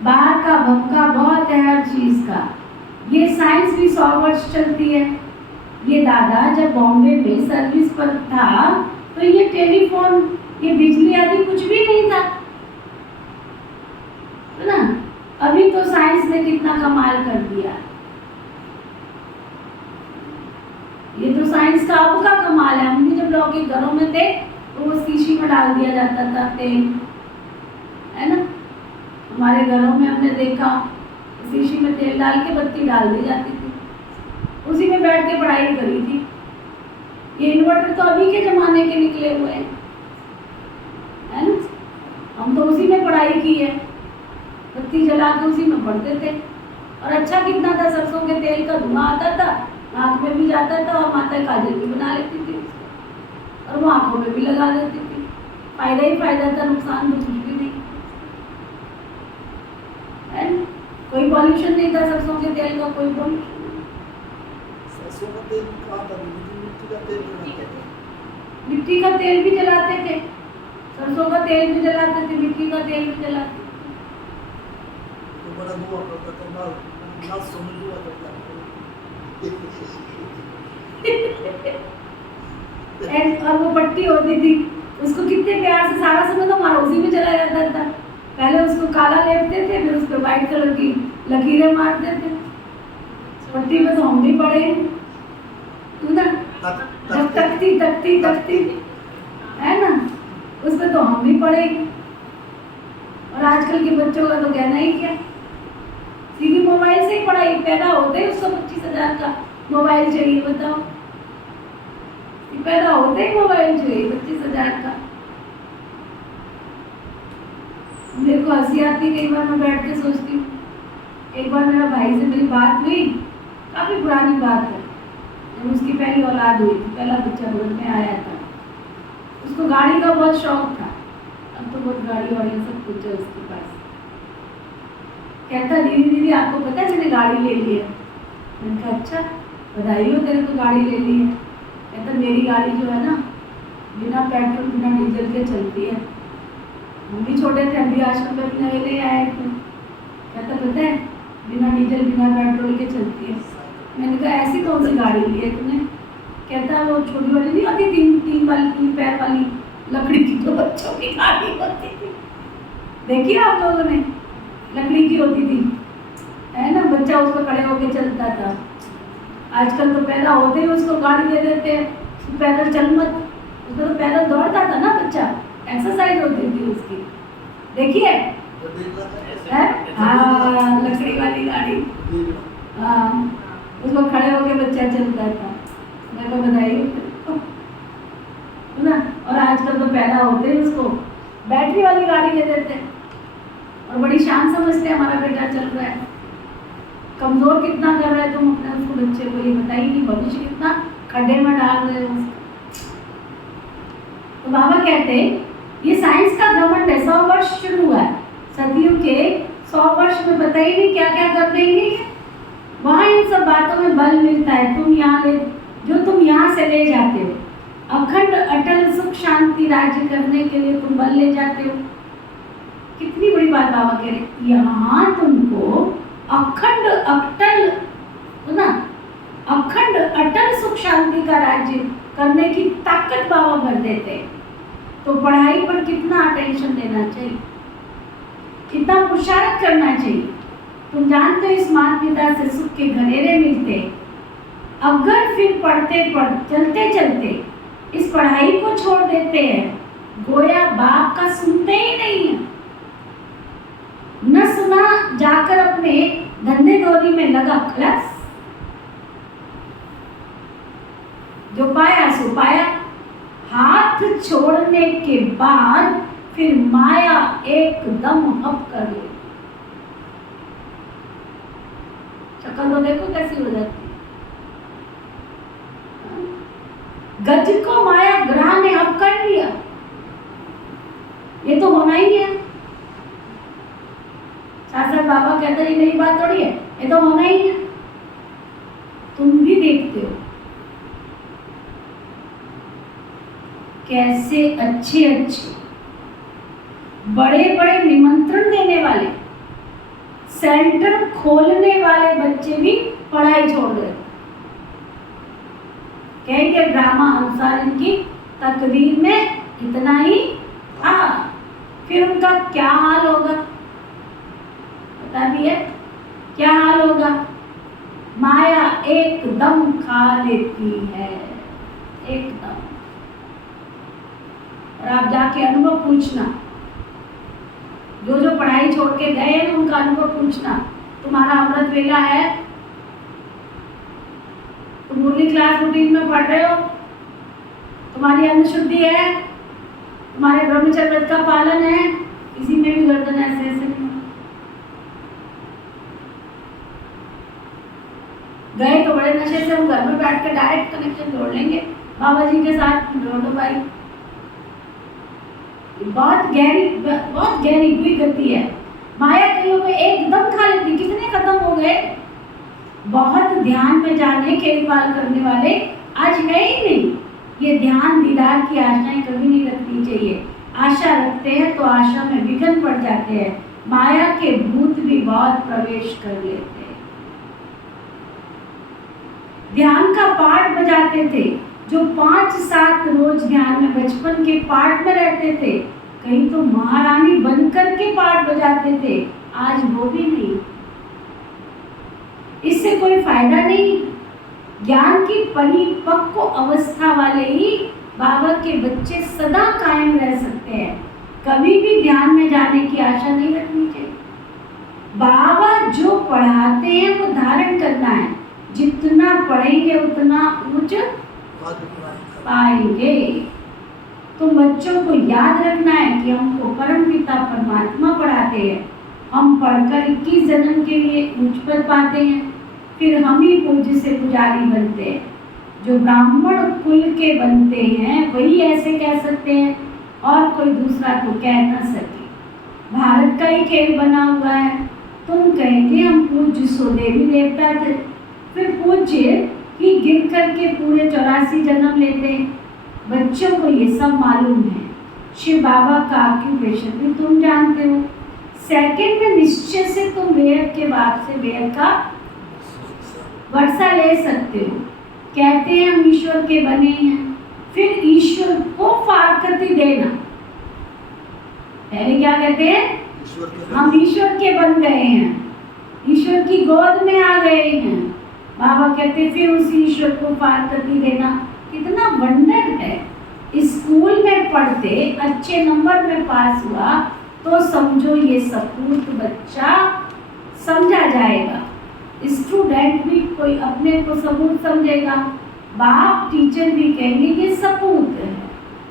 बाहर का भक्का बहुत है हर चीज का। ये साइंस भी 100 वर्ष चलती है। ये दादा जब बॉम्बे में सर्विस पर था तो ये टेलीफोन, ये बिजली आदि कुछ भी नहीं था, है ना। अभी तो साइंस ने कितना कमाल कर दिया। ये तो साइंस का अब का कमाल है। हम भी जब लोग के घरों में थे तो वो शीशी में डाल दिया जाता था तेल, है ना। हमारे घरों में हमने देखा शीशी में तेल डाल के बत्ती डाल दी जाती थी, उसी में बैठ के पढ़ाई करी थी। ये इन्वर्टर तो अभी के जमाने के निकले हुए हैं, है ना। हम तो उसी में पढ़ाई की है, बत्ती जला के उसी में पढ़ते थे। और अच्छा कितना था, सरसों के तेल का धुआं आता था, आँख में भी जाता था, और माता काजल भी बना लेती थी उसको, और वो आँखों में भी लगा देती थी। फायदा ही फायदा था, नुकसान तो कुछ भी नहीं, है ना। कोई पॉल्यूशन नहीं था सरसों के तेल का, कोई पॉल्यूशन नहीं। सरसों का तेल कहाँ था, मिट्टी का तेल बनाते थे। मिट्टी का तेल भी जलाते थे, सरसों का तेल भी जलाते थे, मिट्टी का तेल भी जलाते थे। तो बड़ा धुआं करता था, ना समझ हुआ करता था। और वो पट्टी होती थी, उसको कितने प्यार से सारा समय तो हमारा उसी में चला जाता था। पहले उसको काला लेपते थे, फिर उस पर व्हाइट कलर की लकीरें मारते थे। पट्टी में तो हम भी पड़े ना, जब तकती तकती तकती, है ना, उस पर तो हम भी पड़े। और आजकल के बच्चों का तो कहना ही क्या, सीधी मोबाइल से ही पढ़ाई, पैदा होते ही उसको 25,000 का मोबाइल चाहिए। बताओ, पैदा होते ही मोबाइल चाहिए 25,000 का। मेरे को हंसी आती है, कई बार मैं बैठ के सोचती हूँ। एक बार मेरा भाई से मेरी बात हुई, काफ़ी पुरानी बात है, जब उसकी पहली औलाद हुई थी, पहला बच्चा गोद में आया था। उसको गाड़ी का बहुत शौक था, अब तो बहुत गाड़ी वाड़ी सब कुछ है उसके पास। कहता दीदी दीदी आपको पता है मैंने गाड़ी ले ली है। मैंने कहा अच्छा बधाई हो तेरे को गाड़ी ले ली है। कहता मेरी गाड़ी जो है ना बिना पेट्रोल बिना डीजल के चलती है। हम भी छोटे थे, हम भी आश्रम में अपने ले आए थे। कहता पता है बिना डीजल बिना पेट्रोल के चलती है। मैंने कहा ऐसी कौन सी गाड़ी ली है तुमने? कहता वो छोटी वाली नहीं होती तीन पैर वाली लकड़ी की जो बच्चों की गाड़ी होती थी, देखिए आप लोगों ने, लकड़ी की होती थी है ना, बच्चा उसको खड़े होके चलता था। आजकल तो पैदा होते ही उसको गाड़ी दे देते हैं, पैदल चल मत। उसको तो पैदल दौड़ता था ना बच्चा, एक्सरसाइज होती थी उसकी, देखिए हाँ लकड़ी वाली गाड़ी, हाँ उसको खड़े होके बच्चा चलता था। मैं तो बधाई हो ना। और आजकल तो पैदा होते ही उसको बैटरी वाली गाड़ी दे देते हैं और बड़ी शान समझते हैं हमारा बेटा चल रहा है। कमजोर कितना कर रहे हैं तुम अपने उसको बच्चे को, ये बताइए नहीं, भविष्य कितना खड्डे में डाल रहे हो उसको। तो बाबा कहते हैं ये साइंस का घमंड है, 100 वर्ष शुरू हुआ है, सदियों के 100 वर्ष में पता ही नहीं क्या क्या कर देंगे। वहाँ इन सब बातों में बल मिलता है, तुम यहाँ ले जो तुम यहाँ से ले जाते हो, अखंड अटल सुख शांति राज्य करने के लिए तुम बल ले जाते हो। कितनी बड़ी बात बाबा कह रहे, यहाँ तुमको अखंड अटल ना, अखंड अटल सुख शांति का राज्य करने की ताकत बाबा भर देते हैं। तो पढ़ाई पर कितना अटेंशन देना चाहिए, कितना पुरुषार्थ करना चाहिए। तुम जानते हो इस माता पिता से सुख के घनेरे मिलते, अगर फिर चलते चलते इस पढ़ाई को छोड़ देते हैं, गोया बाप का सुनते ही नहीं है। न सुना जाकर अपने धंधे दौरी में लगा खलास, जो पाया सो पाया। हाथ छोड़ने के बाद फिर माया एकदम हप कर ले। शक्ल तो देखो कैसी हो जाती है। गज को माया ग्रह ने हप कर लिया, ये तो होना ही है। शास्त्र बाबा कहते हैं नई बात थोड़ी है, ये तो होना ही है। तुम भी देखते हो कैसे अच्छे अच्छे बड़े बड़े निमंत्रण देने वाले सेंटर खोलने वाले बच्चे भी पढ़ाई छोड़ गए। कहेंगे ड्रामा अनुसार इनकी तकदीर में इतना ही था, फिर उनका क्या हाल होगा पता भी है, क्या हाल होगा। माया एकदम खा लेती है, एकदम। और आप जाके अनुभव पूछना, जो जो पढ़ाई छोड़ के गए हैं उनका अनुभव पूछना। तुम्हारा अमृत वेला है, तुम मुरली क्लास रूटीन में पढ़ रहे हो, तुम्हारी अन्न शुद्धि है, तुम्हारे ब्रह्मचर्य व्रत का पालन है, किसी में भी गर्दन ऐसे ऐसे नहीं। गए तो बड़े नशे से हम घर में बैठ के डायरेक्ट कनेक्शन जोड़ लेंगे बाबा जी के साथ, जोड़ो भाई। बहुत गहरी हुई गति है। माया कईयों में एकदम खा लेती, कितने खत्म हो गए। बहुत ध्यान में जाने केवल करने वाले आज है ही नहीं। ये ध्यान दीदार की आशाएं कभी नहीं रखनी चाहिए। आशा रखते हैं तो आशा में विघ्न पड़ जाते हैं। माया के भूत भी बहुत प्रवेश कर लेते हैं। ध्यान का पाठ बजाते थे, जो 5-7 रोज ध्यान में बचपन के पाठ में रहते थे, कहीं तो महारानी बनकर के पाठ बजाते थे, आज वो भी नहीं। इससे कोई फायदा नहीं। ज्ञान की परिपक्व अवस्था वाले ही बाबा के बच्चे सदा कायम रह सकते हैं। कभी भी ध्यान में जाने की आशा नहीं रखनी चाहिए। बाबा जो पढ़ाते हैं वो धारण करना है। जितना पढ़ेंगे उतना ऊंच पाएंगे। तो बच्चों को याद रखना है कि हमको परम पिता परमात्मा पढ़ाते हैं। हम पढ़कर 21 जन्म के लिए ऊंच पद पाते हैं, फिर हम ही पूज्य से पुजारी बनते हैं। जो ब्राह्मण कुल के बनते हैं वही ऐसे कह सकते हैं और कोई दूसरा तो कह न सके। भारत का ही खेल बना हुआ है। तुम कहेंगे हम पूज्य स्वदेवी देवता थे, फिर पूज्य ही गिर करके पूरे 84 जन्म लेते हैं। बच्चों को ये सब मालूम है। शिव बाबा का ऑक्यूपेशन भी तुम जानते हो। सेकंड में निश्चय से तुम वेद के बाद से वेद का वर्षा ले सकते हो। कहते हैं हम ईश्वर के बने हैं, फिर ईश्वर को फारकती देना। पहले क्या कहते हैं? हम ईश्वर के बन गए हैं, ईश्वर की गोद में आ गए हैं। बाबा कहते फिर उस ईश्वर को फारकती देना। कितना वंडर है। स्कूल में पढ़ते अच्छे नंबर में पास हुआ तो समझो ये सपूत बच्चा समझा जाएगा। स्टूडेंट भी कोई अपने को सपूत समझेगा, बाप टीचर भी कहेंगे ये सपूत है।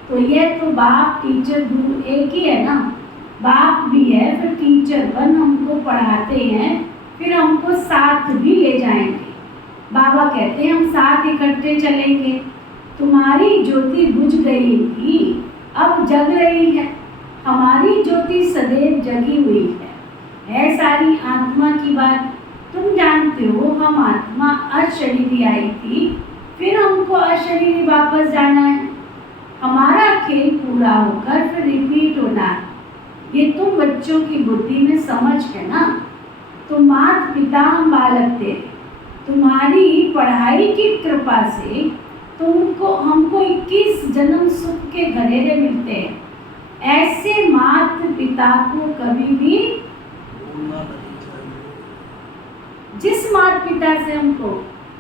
तो ये तो बाप टीचर गुरु एक ही है ना। बाप भी है, फिर टीचर बन हमको पढ़ाते हैं, फिर हमको साथ भी ले जाएंगे। बाबा कहते हैं हम साथ इकट्ठे चलेंगे। तुम्हारी ज्योति बुझ गई थी, अब जग रही है। हमारी ज्योति सदैव जगी हुई है सारी आत्मा की बात। तुम जानते हो हम आत्मा अशरीरी आई थी, फिर हमको अशरीरी वापस जाना है। हमारा खेल पूरा होकर फिर रिपीट होना है। ये तुम बच्चों की बुद्धि में समझ है ना। तुम माता पिता हम बालक थे, तुम्हारी पढ़ाई की कृपा से तुमको हमको 21 जन्म सुख के घरेरे मिलते हैं। ऐसे माता पिता को कभी भी जिस माता पिता से हमको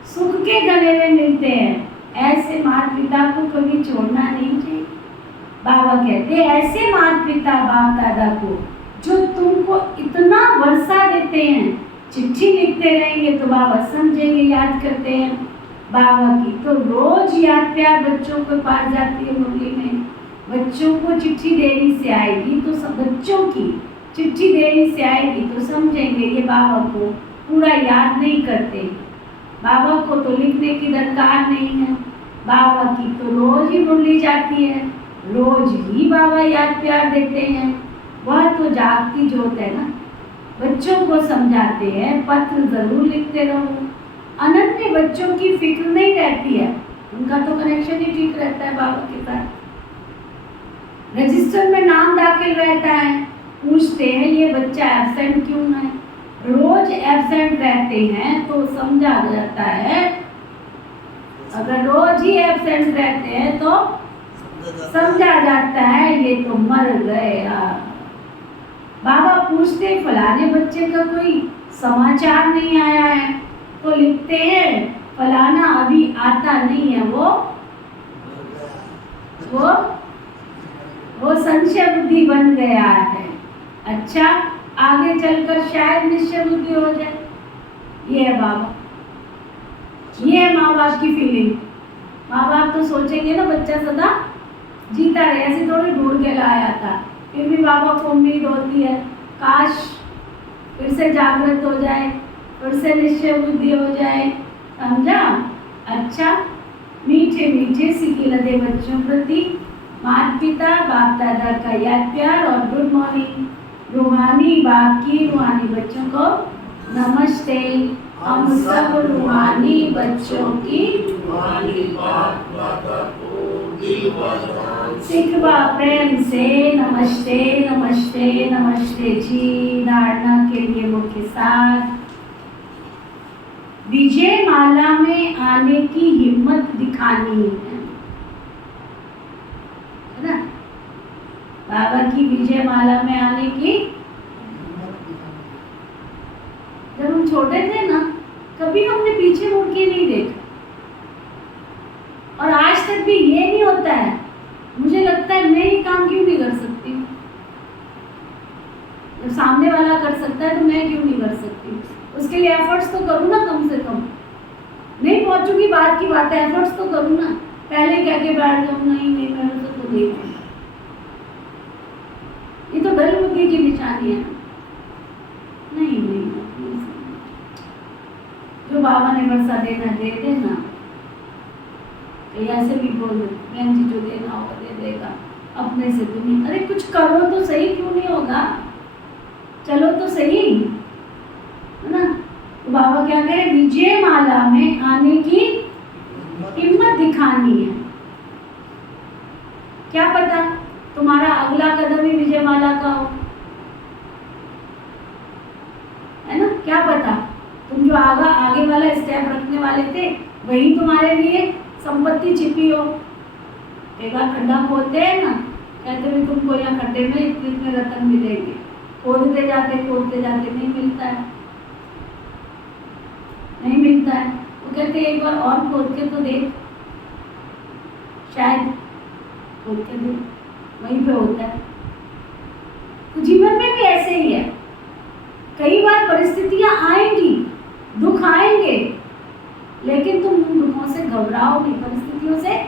सुख के घरेरे मिलते हैं, ऐसे माता पिता को कभी छोड़ना नहीं चाहिए। बाबा कहते हैं ऐसे माता पिता बाप दादा को जो तुमको इतना वर्षा देते हैं, चिट्ठी लिखते रहेंगे तो बाबा समझेंगे, याद करते हैं बाबा की। तो रोज याद प्यार बच्चों के पास जाती है मुरली में। बच्चों को चिट्ठी देरी से आएगी तो सब बच्चों की चिट्ठी देरी से आएगी तो समझेंगे ये बाबा को पूरा याद नहीं करते। बाबा को तो लिखने की दरकार नहीं है, बाबा की तो रोज ही मुरली जाती है, रोज ही बाबा याद प्यार देते हैं। वह तो जागती ज्योत है ना। बच्चों को समझाते हैं, पत्र जरूर लिखते रहो। अनंत में बच्चों की फिक्र नहीं रहती है, उनका तो कनेक्शन ही ठीक रहता है बाबा के साथ। रजिस्टर में नाम दाखिल रहता है, पूछते हैं ये बच्चा एब्सेंट क्यों है। रोज एब्सेंट रहते हैं तो समझा जाता है। अगर रोज ही एब्सेंट रहते हैं तो समझा जाता है ये तो मर गया। बाबा पूछते फलाने बच्चे का कोई समाचार नहीं आया है तो लिखते हैं फलाना अभी आता नहीं है, वो संशय बुद्धि बन गया है। अच्छा, आगे चलकर शायद निश्चय बुद्धि हो जाए। ये है बाबा, ये है माँ बाप की फीलिंग। माँ बाप तो सोचेंगे ना बच्चा सदा जीता रहे, ऐसे थोड़ी ढूंढ के लाया था। फिर भी बाबा को उम्मीद होती है काश फिर से जागृत हो जाए, फिर से निश्चय बुद्धि हो जाए। समझा? अच्छा, मीठे मीठे सीखे लदे बच्चों प्रति माता पिता बाप दादा का याद प्यार और गुड मॉर्निंग। रूहानी बाप की रूहानी बच्चों को नमस्ते। हम सब रूहानी बच्चों की सिखवा प्रेम से नमस्ते नमस्ते नमस्ते जी। धारणा के लिए मुख्य साथ, विजय माला में आने की हिम्मत दिखानी है ना। बाबा की विजय माला में आने की, जब हम छोटे थे ना कभी हमने पीछे मुड़ के नहीं देखा, और आज तक भी ये नहीं होता है। मुझे लगता है मैं ये काम क्यों नहीं कर सकती? जब सामने वाला कर सकता है तो मैं क्यों नहीं कर सकती? उसके लिए एफर्ट्स तो करूँ ना, कम से कम। नहीं पहुंचूंगी बात की बात है, एफर्ट्स तो करूँ ना। पहले कह के बैठ जाऊँ नहीं मेरे से तो नहीं होगा। ये तो डर बुद्धि की निशानी है। नहीं, जो बाबा ने वर्षा देना दे देना। ऐसे भी बोल बहन जी जो देना होगा दे देगा, अपने से तो नहीं। अरे कुछ करो तो सही, क्यों नहीं होगा, चलो तो सही, है ना। तो बाबा क्या कह रहे, विजय माला में आने की हिम्मत दिखानी है। क्या पता तुम्हारा अगला कदम ही विजय माला का हो, है ना। क्या पता तुम जो आगे वाला स्टेप रखने वाले थे वही तुम्हारे लिए संपत्ति छिपी हो। एक बार खड्डा खोदते हैं ना, कहते भी तुमको यहाँ खड्डे में इतने रतन मिलेंगे, खोदते जाते नहीं मिलता है, नहीं मिलता है। वो कहते एक बार और खोद के तो देख, शायद खोद के देख, वहीं पे होता है। तो जीवन में भी ऐसे ही है, कई बार परिस्थितियां आएंगी, दुख आएंगे, लेकिन तुम उन दुखों से घबराओ नहीं, परिस्थितियों से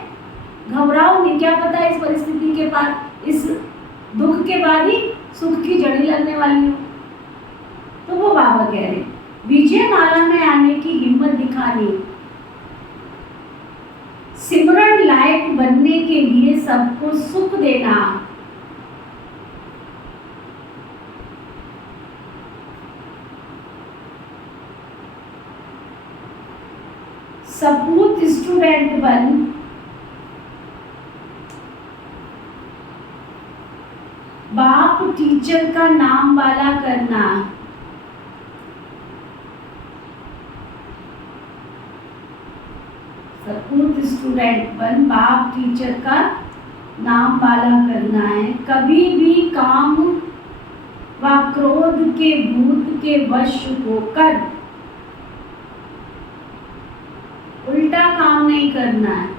घबराओ नहीं। क्या पता इस परिस्थिति के बाद, इस दुख के बाद ही सुख की जड़ी लगने वाली हो। तो वो बाबा कह रहे विजय माला में आने की हिम्मत दिखानी, सिमरन लायक बनने के लिए सबको सुख देना, सपूत स्टूडेंट बन बाप टीचर का नाम वाला करना, सपूत स्टूडेंट बन बाप टीचर का नाम वाला करना है। कभी भी काम व क्रोध के भूत के वश होकर उल्टा काम नहीं करना है।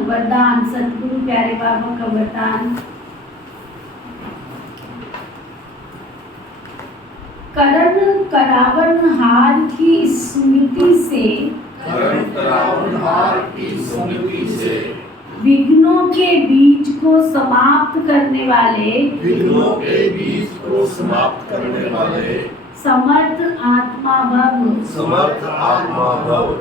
वरदान, सतगुरु प्यारे बाबा का वरदान, करण करावन हार की स्मृति से, करण करावन हार की स्मृति से, विघ्नों के बीज को समाप्त करने वाले, विघ्नों के बीज को समाप्त करने वाले, समर्थ आत्मा भव, समर्थ आत्मा भव।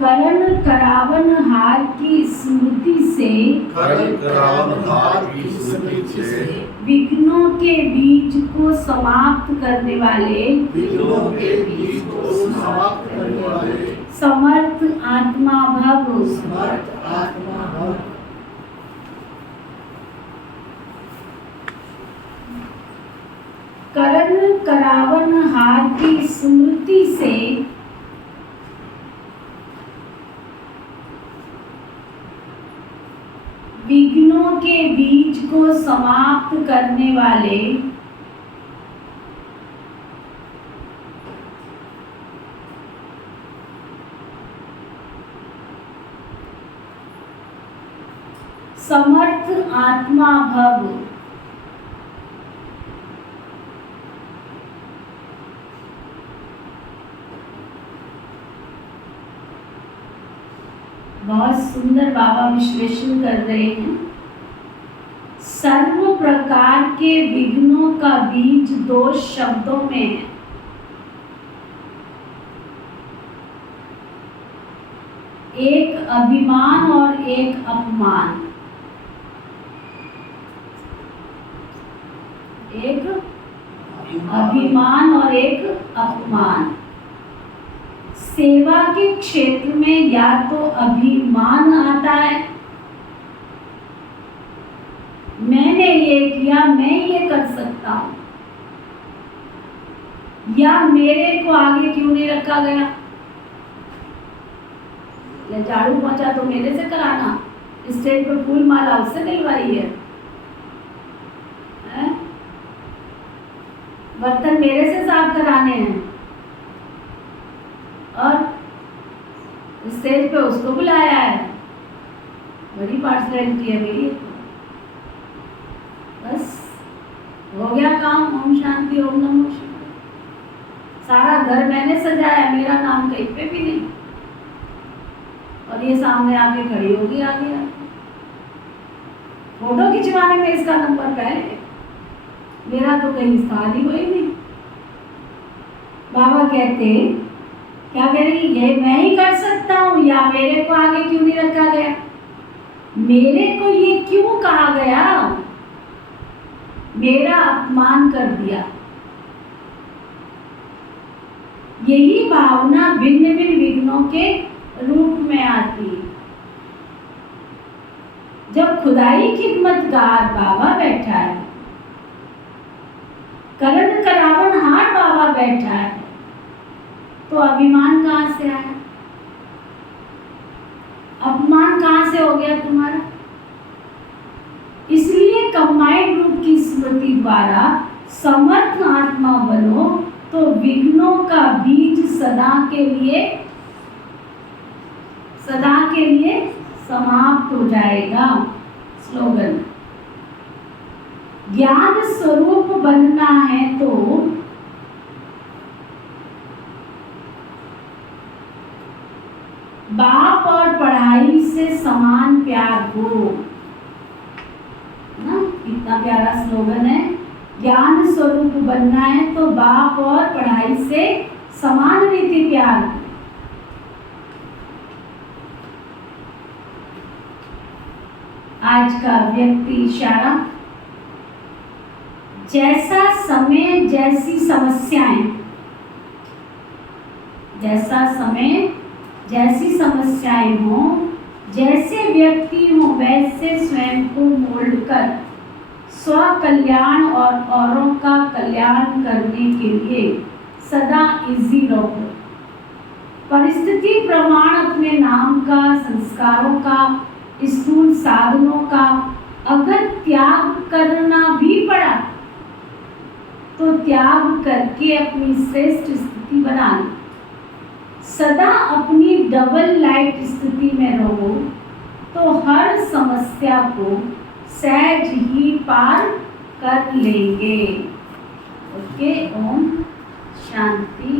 करण करावन हार की स्मृति से, करण करावन हार की स्मृति से, विघ्नों के बीज को समाप्त करने वाले, विघ्नों के बीज को समाप्त करने वाले, समर्थ आत्मा भव, समर्थ आत्मा भव। करण करावन हार की स्मृति से, विघ्नों के बीज को समाप्त करने वाले, समर्थ आत्मा भव। बहुत सुंदर बाबा विश्लेषण कर रहे हैं। सर्व प्रकार के विघ्नों का बीज दो शब्दों में है, एक अभिमान और एक अपमान। एक अभिमान और एक अपमान। सेवा के क्षेत्र में या तो अभिमान आता है, मैंने ये किया, मैं ये कर सकता हूं, या मेरे को आगे क्यों नहीं रखा गया, या झाड़ू पोंछा तो मेरे से कराना, स्टेज पर फूल माला उससे दिलवाई है, बर्तन मेरे से साफ कराने हैं, और स्टेज पे उसको बुलाया है। बड़ी पार्सलिटी है मेरी। बस हो गया काम। ओम शांति, ओम नमो शिवाय। सारा घर मैंने सजाया, मेरा नाम कहीं पे भी नहीं, और ये सामने आके खड़ी होगी आगे आके। फोटो खिंचवाने में इसका नंबर पहले, मेरा तो कहीं स्थान ही हुई नहीं। बाबा कहते क्या करेगी, ये मैं ही कर सकता हूँ, या मेरे को आगे क्यों नहीं रखा गया, मेरे को ये क्यों कहा गया, मेरा अपमान कर दिया। यही भावना भिन्न भिन्न विघ्नों के रूप में आती है। जब खुदाई खिदमतगार बाबा बैठा है, करण करावनहार बाबा बैठा है, तो अभिमान कहाँ से आया, अपमान कहाँ से हो गया तुम्हारा। इसलिए कंबाइंड रूप की स्मृति द्वारा समर्थ आत्मा बनो, तो विघ्नों का बीज सदा के लिए समाप्त हो जाएगा। स्लोगन, ज्ञान स्वरूप बनना है तो बाप और पढ़ाई से समान प्यार हो ना। कितना प्यारा स्लोगन है, ज्ञान स्वरूप बनना है तो बाप और पढ़ाई से समान रीति प्यार हो। आज का व्यक्ति इशारा, जैसा समय जैसी समस्याएं, जैसा समय जैसी समस्याएं हो, जैसे व्यक्ति हो वैसे स्वयं को मोल्ड कर स्व कल्याण और औरों का कल्याण करने के लिए सदा इजी रहो। परिस्थिति प्रमाण अपने नाम का, संस्कारों का, स्थूल साधनों का अगर त्याग करना भी पड़ा तो त्याग करके अपनी श्रेष्ठ स्थिति बना ली। सदा अपनी डबल लाइट स्थिति में रहो तो हर समस्या को सहज ही पार कर लेंगे। ओके, ओम शांति।